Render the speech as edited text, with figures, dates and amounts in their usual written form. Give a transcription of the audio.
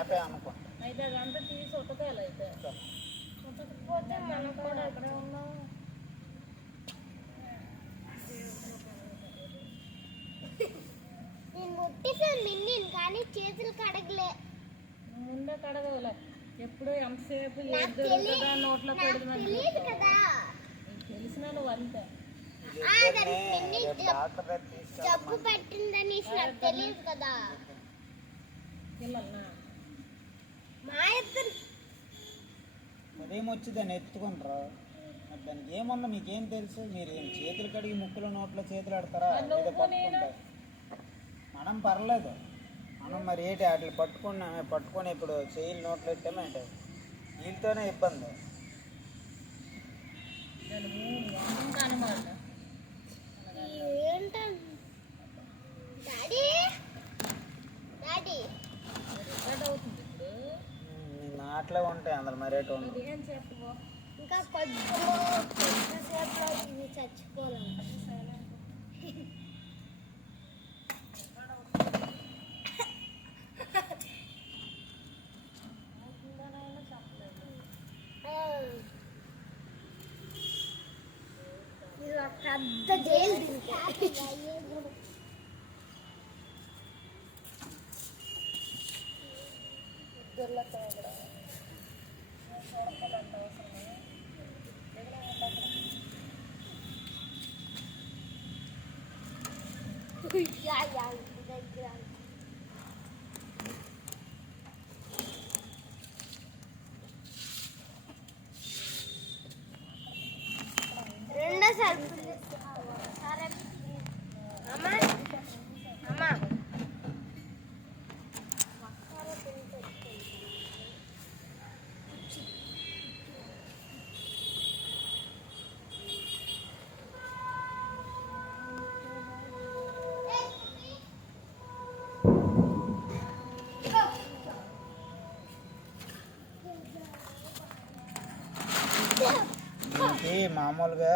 చేపే అనుకుంటా. అయితే అదంతా తీసి ఉతకాలి. అయితే ఉతకపోతే మనం కూడా అక్కడే ఉన్నాం. నేను ముట్టేసాను మిన్నిన్, కానీ చేతులు కడగలే. ముందే కడగలే. ఎప్పుడు ఎంతసేపు నాకు దొరుకుతుందా నోట్లో తెలియదు కదా. తెలిసిన నువ్వు అంతే. జబ్బు పట్టిందని నాకు తెలియదు కదా. మా ఇద్దరు ఉదయం వచ్చి దాన్ని ఎత్తుకుంటారా? మరి దానికి ఏముందో మీకేం తెలుసు? మీరు ఏం చేతులు కడిగి ముక్కులో నోట్లో చేతులు ఆడతారా? ఏదో పట్టుకుంటారు. మనం పర్లేదు, మనం మరి ఏంటి వాటిని పట్టుకొని ఇప్పుడు చేయిలు నోట్లో ఎట్టామంటే వీళ్ళతోనే ఇబ్బంది. డాడీ డాడీ నాట్లో ఉంటాయి అందులో మరేటో ఇంకా కొద్దిసేపు ఇవి చచ్చిపోవాలంట. పెద్ద జైలు రెండోసారి అమ్మా అమ్మా మామూలుగా